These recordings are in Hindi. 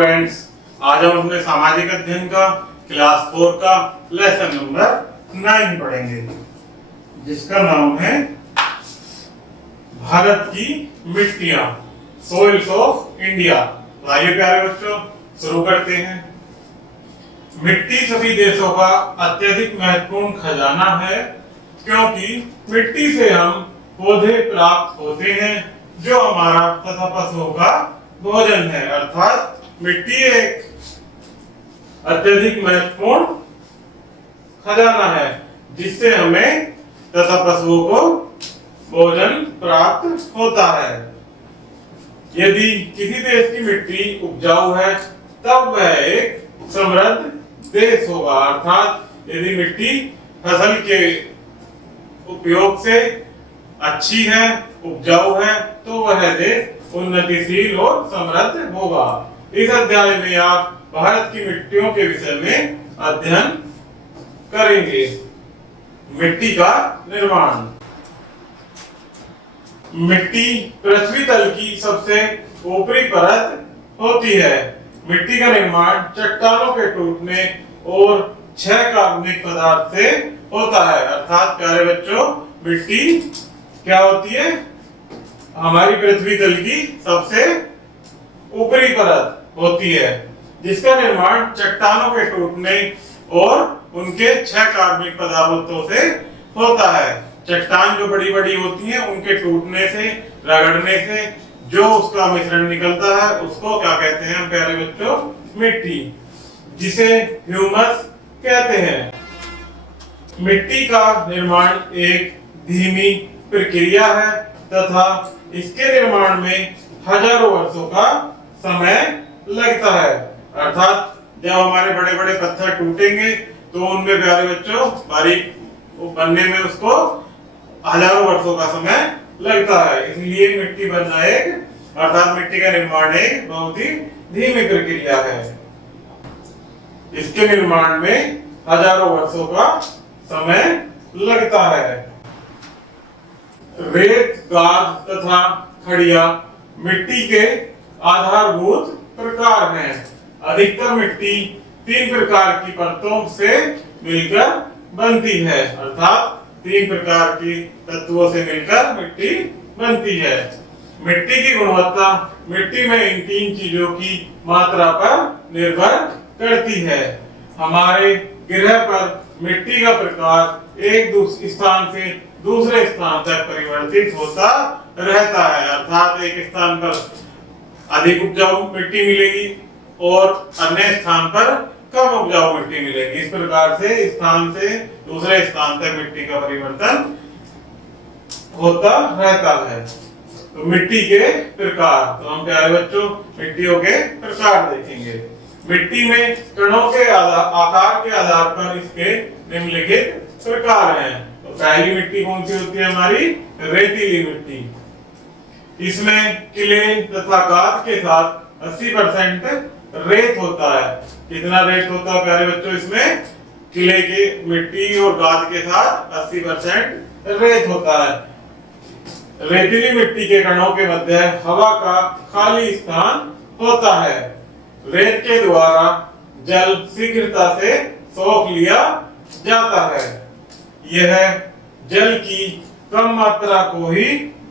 स्टूडेंट्स, आज हम अपने सामाजिक अध्ययन का क्लास 4 का लेसन नंबर 9 पढ़ेंगे, जिसका नाम है भारत की मिट्टियां, सोइल्स ऑफ इंडिया। आइए प्यारे बच्चों, शुरू करते हैं। मिट्टी सभी देशों का अत्यधिक महत्वपूर्ण खजाना है, क्योंकि मिट्टी से हम पौधे प्राप्त होते हैं जो हमारा तथा पशुओं का भोजन है। अर्थात मिट्टी एक अत्यधिक महत्वपूर्ण खजाना है जिससे हमें तथा पशुओं को भोजन प्राप्त होता है। यदि किसी देश की मिट्टी उपजाऊ है तब वह एक समृद्ध देश होगा। अर्थात यदि मिट्टी फसल के उपयोग से अच्छी है, उपजाऊ है, तो वह देश उन्नतिशील और समृद्ध होगा। इस अध्याय में आप भारत की मिट्टियों के विषय में अध्ययन करेंगे। मिट्टी का निर्माण। मिट्टी पृथ्वी तल की सबसे ऊपरी परत होती है। मिट्टी का निर्माण चट्टानों के टूटने और 6 कार्बनिक पदार्थ से होता है। अर्थात प्यारे बच्चों, मिट्टी क्या होती है? हमारी पृथ्वी तल की सबसे ऊपरी परत होती है, जिसका निर्माण चट्टानों के टूटने और उनके 6 कार्बनिक पदार्थों से होता है। चट्टान जो बड़ी बड़ी होती है, उनके टूटने से, रगड़ने से जो उसका मिश्रण निकलता है, उसको क्या कहते हैं प्यारे बच्चों? मिट्टी, जिसे ह्यूमस कहते हैं। मिट्टी का निर्माण एक धीमी प्रक्रिया है तथा इसके निर्माण में हजारों वर्षों का समय लगता है। अर्थात जब हमारे बड़े बड़े पत्थर टूटेंगे तो उनमें प्यारे बच्चों बारीक बनने में उसको हजारों वर्षों का समय लगता है। इसलिए मिट्टी बनना अर्थात मिट्टी का निर्माण एक बहुत ही धीमी प्रक्रिया है। इसके निर्माण में हजारों वर्षों का समय लगता है। रेत, गाद तथा खड़िया मिट्टी के आधारभूत प्रकार हैं। अधिकतर मिट्टी 3 प्रकार की परतों से मिलकर बनती है। अर्थात 3 प्रकार की तत्वों से मिलकर मिट्टी बनती है। मिट्टी की गुणवत्ता मिट्टी में इन 3 चीजों की मात्रा पर निर्भर करती है। हमारे ग्रह पर मिट्टी का प्रकार एक स्थान से दूसरे स्थान तक परिवर्तित होता रहता है। अर्थात एक स्थान पर अधिक उपजाऊ मिट्टी मिलेगी और अन्य स्थान पर कम उपजाऊ मिट्टी मिलेगी। इस प्रकार से स्थान से दूसरे स्थान तक मिट्टी का परिवर्तन होता रहता है। तो मिट्टी के प्रकार, तो हम प्यारे बच्चों मिट्टियों के प्रकार देखेंगे। मिट्टी में कणों के आकार के आधार पर इसके निम्नलिखित प्रकार हैं। तो पहली मिट्टी कौन सी होती है? हमारी रेतीली मिट्टी। इसमें किले तथा गाद के साथ 80% रेत होता है। कितना रेत होता है प्यारे बच्चों? इसमें किले की मिट्टी और गाद के साथ 80% रेत होता है। रेतीली मिट्टी के कणों के मध्य हवा का खाली स्थान होता है। रेत के द्वारा जल शीघ्रता से सोख लिया जाता है। यह जल की कम मात्रा को ही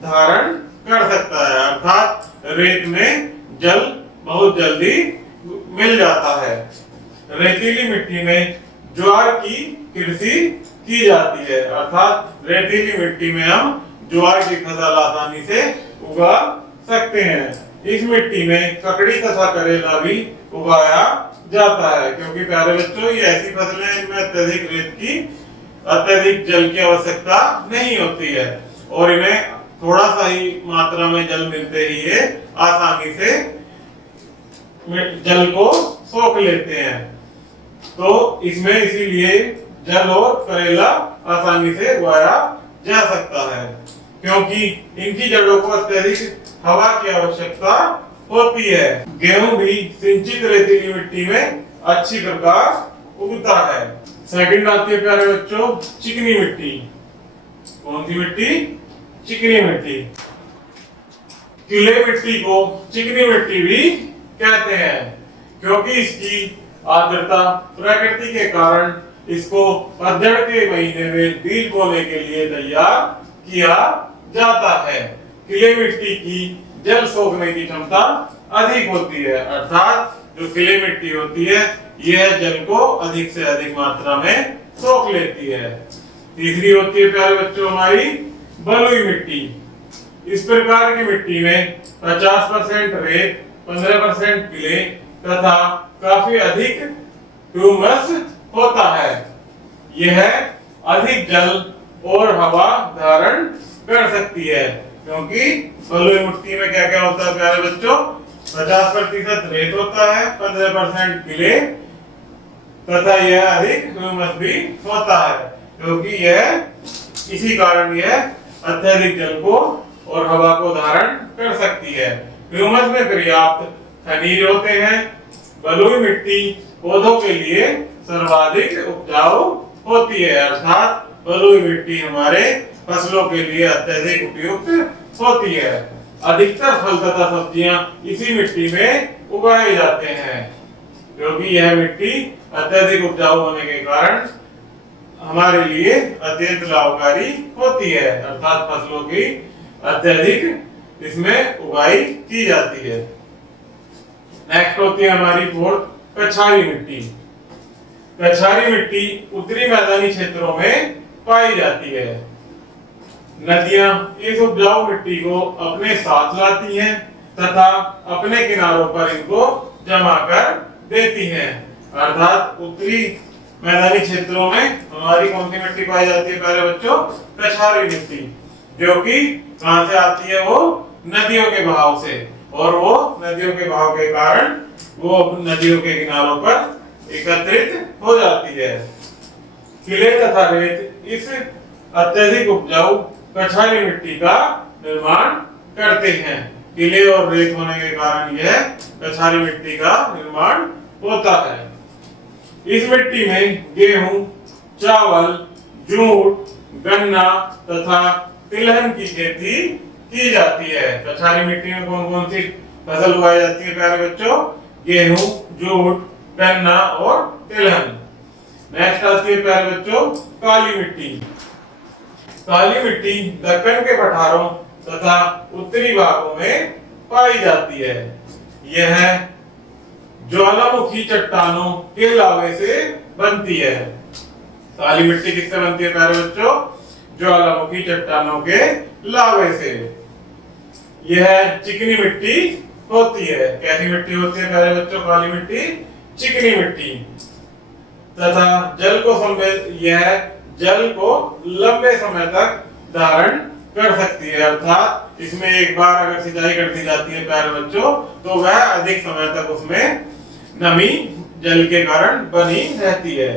धारण कर सकता है। अर्थात रेत में जल बहुत जल्दी मिल जाता है। रेतीली मिट्टी में ज्वार की कृषि की जाती है। अर्थात रेतीली मिट्टी में हम ज्वार की फसल आसानी से उगा सकते हैं। इस मिट्टी में ककड़ी तथा करेला भी उगाया जाता है, क्योंकि प्यारे बच्चों ये ऐसी फसलें हैं इनमें अत्यधिक जल की आवश्यकता नहीं होती है और इन्हें थोड़ा सा ही मात्रा में जल मिलते ही ये आसानी से जल को सोख लेते हैं। तो इसमें इसीलिए जल और करेला आसानी से उगाया जा सकता है, क्योंकि इनकी जड़ों को अत्यधिक हवा की आवश्यकता होती है। गेहूं भी सिंचित रेतीली मिट्टी में अच्छी प्रकार उगता है। सेकंड आती है प्यारे बच्चों चिकनी मिट्टी। कौन सी मिट्टी? चिकनी मिट्टी। गीले मिट्टी को चिकनी मिट्टी भी कहते हैं। क्योंकि इसकी आर्द्रता प्रकृति के कारण इसको पतझड़ के महीने में बीज बोने के लिए तैयार किया जाता है। क्ले मिट्टी की जल सोखने की क्षमता अधिक होती है, अर्थात जो क्ले मिट्टी होती है यह जल को अधिक से अधिक मात्रा में सोख लेती है। तीसरी होती है प्यारे बच्चों हमारी बलुई मिट्टी। इस प्रकार की मिट्टी में 50% रेत, 15% क्ले तथा काफी अधिक ह्यूमस होता है। यह अधिक जल और हवा धारण कर सकती है, क्योंकि बलुई मिट्टी में क्या क्या होता है प्यारे बच्चों, 50% रेत होता है, 15% क्ले तथा यह अधिक ह्यूमस भी होता है, क्योंकि यह इसी कारण यह अत्यधिक जल को और हवा को धारण कर सकती है। ह्यूमस में पर्याप्त खनिज होते हैं। बलुई मिट्टी पौधों के लिए सर्वाधिक उपजाऊ होती है, अर्थात बलुई मिट्टी हमारे फसलों के लिए अत्यधिक उपयुक्त होती है। अधिकतर फल तथा सब्जियां इसी मिट्टी में उगाए जाते हैं, क्योंकि यह मिट्टी अत्यधिक उपजाऊ होने के कारण हमारे लिए अत्यंत लाभकारी होती है, अर्थात फसलों की अत्यधिक इसमें उगाई की जाती है। नेक्स्ट होती है हमारी फोर्थ, कछारी मिट्टी। कछारी मिट्टी उत्तरी मैदानी क्षेत्रों में पाई जाती है। नदियां इस उपजाऊ मिट्टी को अपने साथ लाती हैं तथा अपने किनारों पर इनको जमा कर देती हैं, अर्थात उत्तरी मैदानी क्षेत्रों में हमारी कौन सी मिट्टी पाई जाती है प्यारे बच्चों, कछारी मिट्टी, जो कि कहां से आती है, वो नदियों के बहाव से, और वो नदियों के बहाव के कारण वो नदियों के किनारों पर एकत्रित हो जाती है। किले तथा रेत इस अत्यधिक उपजाऊ कछारी मिट्टी का निर्माण करते हैं। किले और रेत होने के कारण यह कछारी मिट्टी का निर्माण होता है। इस मिट्टी में गेहूं, चावल, जूट, गन्ना तथा तिलहन की खेती की जाती है। कछारी मिट्टी में कौन कौन सी फसल उगाई जाती है प्यारे बच्चों, गेहूं, जूट, गन्ना और तिलहन। नेक्स्ट आती है प्यारे बच्चों काली मिट्टी। काली मिट्टी दक्कन के पठारों तथा उत्तरी भागों में पाई जाती है। यह ज्वालामुखी चट्टानों के लावे से बनती है। काली मिट्टी किससे बनती है प्यारे बच्चों, ज्वालामुखी चट्टानों के लावे से। यह चिकनी मिट्टी होती है। कैसी मिट्टी होती है प्यारे बच्चों, काली मिट्टी चिकनी मिट्टी तथा यह जल को लंबे समय तक धारण कर सकती है, अर्थात इसमें एक बार अगर सिंचाई कर दी जाती है प्यारे बच्चों तो वह अधिक समय तक उसमें नमी जल के कारण बनी रहती है।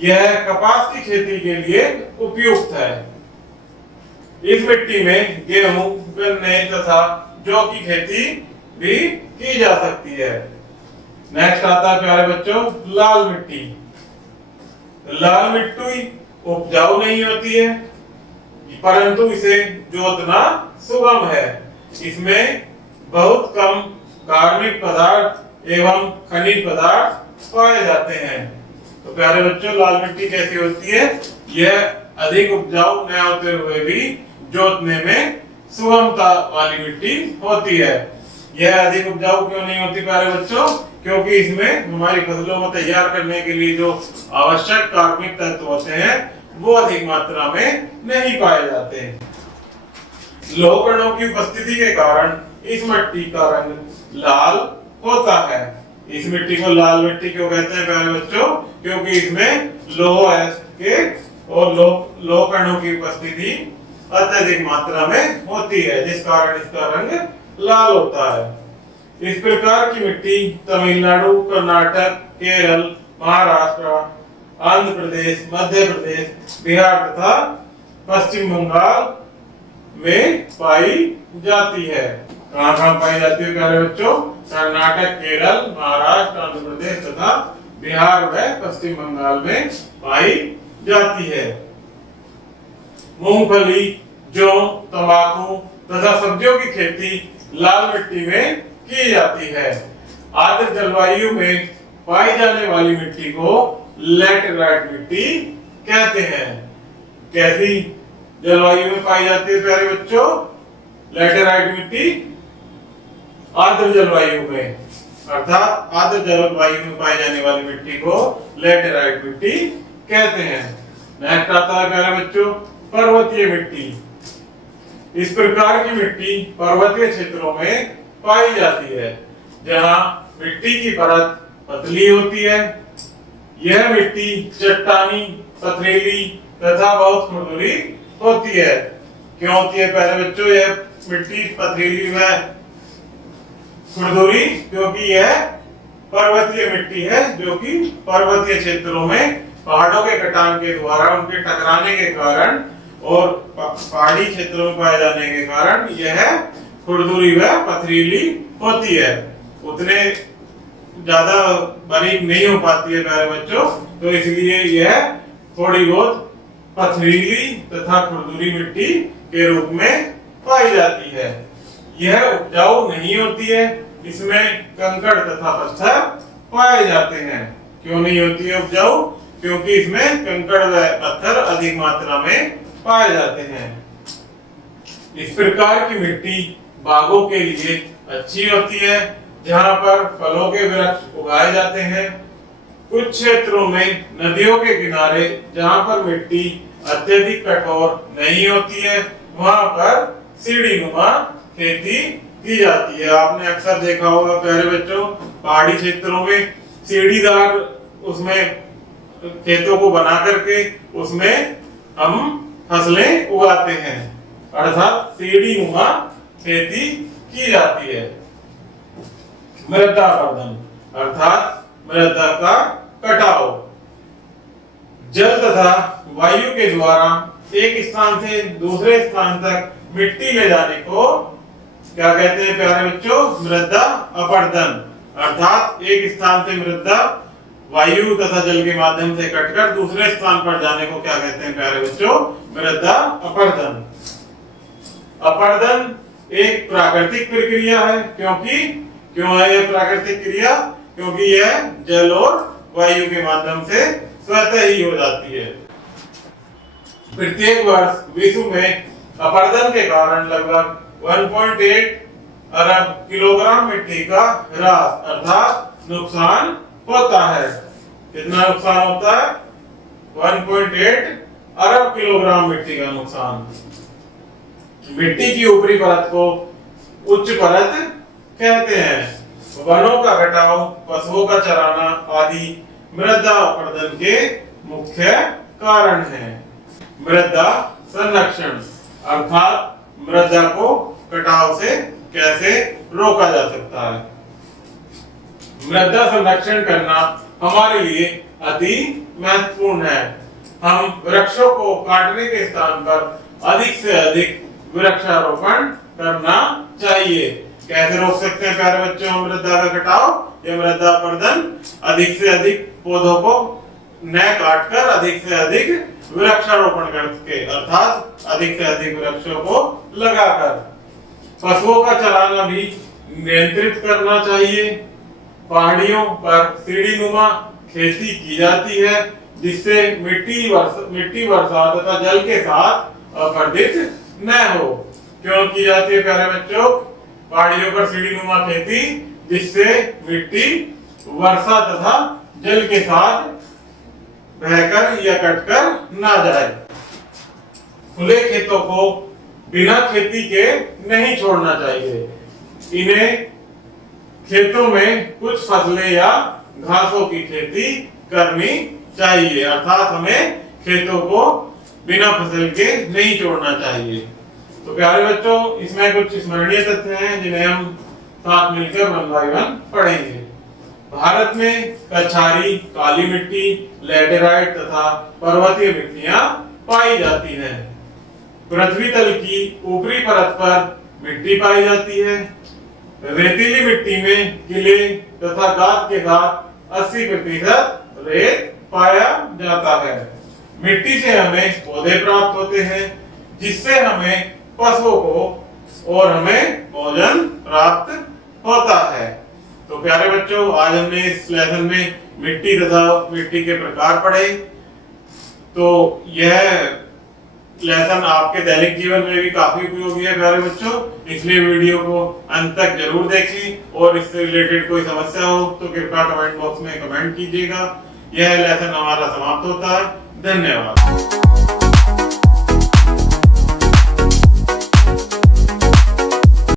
यह कपास की खेती के लिए उपयुक्त है। इस मिट्टी में गेहूं, गन्ने तथा जौ की खेती भी की जा सकती है। नेक्स्ट आता है प्यारे बच्चों लाल मिट्टी। लाल मिट्टी उपजाऊ नहीं होती है, परंतु इसे जोतना सुगम है। इसमें बहुत कम कार्बनिक पदार्थ एवं खनिज पदार्थ पाए जाते हैं। तो प्यारे बच्चों लाल मिट्टी कैसी होती है, यह अधिक उपजाऊ न होते हुए भी जोतने में सुगमता वाली मिट्टी होती है। यह अधिक उपजाऊ क्यों नहीं होती प्यारे बच्चों, क्योंकि इसमें हमारी फसलों को तैयार करने के लिए जो आवश्यक कार्बनिक तत्व होते हैं वो अधिक मात्रा में नहीं पाए जाते। लौह कणों की उपस्थिति के कारण इस मिट्टी का रंग लाल होता है। इस मिट्टी को लाल मिट्टी क्यों कहते हैं प्यारे बच्चों, क्योंकि इसमें लौह के और लौह कणों की उपस्थिति अत्यधिक मात्रा में होती है, जिस कारण इसका रंग लाल होता है। इस प्रकार की मिट्टी तमिलनाडु, कर्नाटक, केरल, महाराष्ट्र, आंध्र प्रदेश, मध्य प्रदेश, बिहार तथा पश्चिम बंगाल में पाई जाती है। कहाँ पाई जाती है प्यारे बच्चों, कर्नाटक, केरल, महाराष्ट्र, आंध्र प्रदेश तथा बिहार व पश्चिम बंगाल में पाई जाती है। मूंगफली, जौ, तंबाकू तथा सब्जियों की खेती लाल मिट्टी में की जाती है। आर्द्र जलवायु में पाई जाने वाली मिट्टी को लैटेराइट मिट्टी कहते हैं। कैसी जलवायु में पाई जाती है प्यारे बच्चों लैटेराइट मिट्टी? आर्द्र जलवायु में, अर्थात आर्द्र जलवायु में पाई जाने वाली मिट्टी को लैटेराइट मिट्टी कहते हैं। नेक्स्ट आता है प्यारे बच्चों पर्वतीय मिट्टी। इस प्रकार की मिट्टी पर्वतीय क्षेत्रों में पाई जाती है जहां मिट्टी की परत पतली होती है। यह मिट्टी चट्टानी, पथरीली तथा बहुत खुरदुरी होती है। क्यों होती है प्यारे बच्चों यह मिट्टी पथरीली व खुरदुरी? क्योंकि यह पर्वतीय मिट्टी है जो कि पर्वतीय क्षेत्रों में पहाड़ों के कटान के द्वारा उनके टकराने के कारण और पहाड़ी क्षेत्रों में पाए जाने के कारण यह खुरदुरी व पथरीली होती है। उतने ज्यादा बारीक नहीं हो पाती है प्यारे बच्चों, तो इसलिए यह थोड़ी बहुत पथरीली तथा खुरदुरी मिट्टी के रूप में पाई जाती है। यह उपजाऊ नहीं होती है, इसमें कंकड़ तथा पत्थर पाए जाते हैं। क्यों नहीं होती है उपजाऊ? क्योंकि इसमें कंकड़ व पत्थर अधिक मात्रा में पाए जाते हैं। इस प्रकार की मिट्टी बागों के लिए अच्छी होती है जहां पर फलों के वृक्ष उगाए जाते हैं। कुछ क्षेत्रों में नदियों के किनारे जहां पर मिट्टी अत्यधिक कठोर नहीं होती है वहां पर सीढ़ीनुमा खेती की जाती है। आपने अक्सर देखा होगा प्यारे बच्चों पहाड़ी क्षेत्रों में सीढ़ीदार उसमें खेतों को बना करके उसमें हम फसलें उगाते हैं, अर्थात सीढ़ीनुमा खेती की जाती है। मृदा अपरदन अर्थात मृदा का कटाव। जल तथा वायु के द्वारा एक स्थान से दूसरे स्थान तक मिट्टी ले जाने को क्या कहते हैं प्यारे बच्चों? मृदा अपरदन। अर्थात एक स्थान से मृदा वायु तथा जल के माध्यम से कटकर दूसरे स्थान पर जाने को क्या कहते हैं प्यारे बच्चों? मृदा अपरदन। अपरदन एक प्राकृतिक प्रक्रिया है। क्यों है यह प्राकृतिक क्रिया? क्योंकि यह जल और वायु के माध्यम से स्वतः ही हो जाती है। प्रत्येक वर्ष विश्व में अपरदन के कारण लगभग 1.8 अरब किलोग्राम मिट्टी का ह्रास अर्थात नुकसान होता है। कितना नुकसान होता है? 1.8 अरब किलोग्राम मिट्टी का नुकसान। मिट्टी की ऊपरी परत को उच्च परत कहते हैं। वनों का कटाव, पशुओं का चराना आदि मृदा अपरदन के मुख्य कारण हैं। मृदा संरक्षण अर्थात मृदा को कटाव से कैसे रोका जा सकता है। मृदा संरक्षण करना हमारे लिए अति महत्वपूर्ण है। हम वृक्षों को काटने के स्थान पर अधिक से अधिक वृक्षारोपण करना चाहिए। कैसे रोक सकते हैं प्यारे बच्चों मृदा का कटाव या मृदा अपरदन? अधिक से अधिक पौधों को न काटकर अधिक से अधिक वृक्षारोपण करके अर्थात अधिक से अधिक वृक्षों को लगाकर। पशुओं का चराना भी नियंत्रित करना चाहिए। पहाड़ियों पर सीढ़ीनुमा खेती की जाती है जिससे मिट्टी वर्षा तथा जल के साथ अपरदित न हो। क्यों की जाती है प्यारे बच्चों पहाड़ियों पर सीढ़ीनुमा खेती? जिससे मिट्टी वर्षा तथा जल के साथ बहकर या कटकर ना जाए। खुले खेतों को बिना खेती के नहीं छोड़ना चाहिए। इन्हें खेतों में कुछ फसलें या घासों की खेती करनी चाहिए, अर्थात हमें खेतों को बिना फसल के नहीं छोड़ना चाहिए। तो प्यारे बच्चों इसमें कुछ स्मरणीय तथ्य हैं जिन्हें हम साथ मिलकर वन बाय वन पढ़ेंगे। भारत में कछारी, काली मिट्टी, लैटेराइट तथा पर्वतीय मिट्टियां पाई जाती हैं। पृथ्वी तल की ऊपरी परत पर मिट्टी पाई जाती है। रेतीली मिट्टी में किले तथा गाद के साथ 80% रेत पाया जाता है। मिट्टी से हमें पौधे प्राप्त होते हैं जिससे हमें पशुओं को और हमें भोजन प्राप्त होता है। तो प्यारे बच्चों, आज हमने इस लेसन में मिट्टी तथा मिट्टी के प्रकार पढ़े। तो यह लेसन आपके दैनिक जीवन में भी काफी उपयोगी है प्यारे बच्चों, इसलिए वीडियो को अंत तक जरूर देखें और इससे रिलेटेड कोई समस्या हो तो कृपया कमेंट बॉक्स में कमेंट कीजिएगा। यह लेसन हमारा समाप्त होता है। धन्यवाद।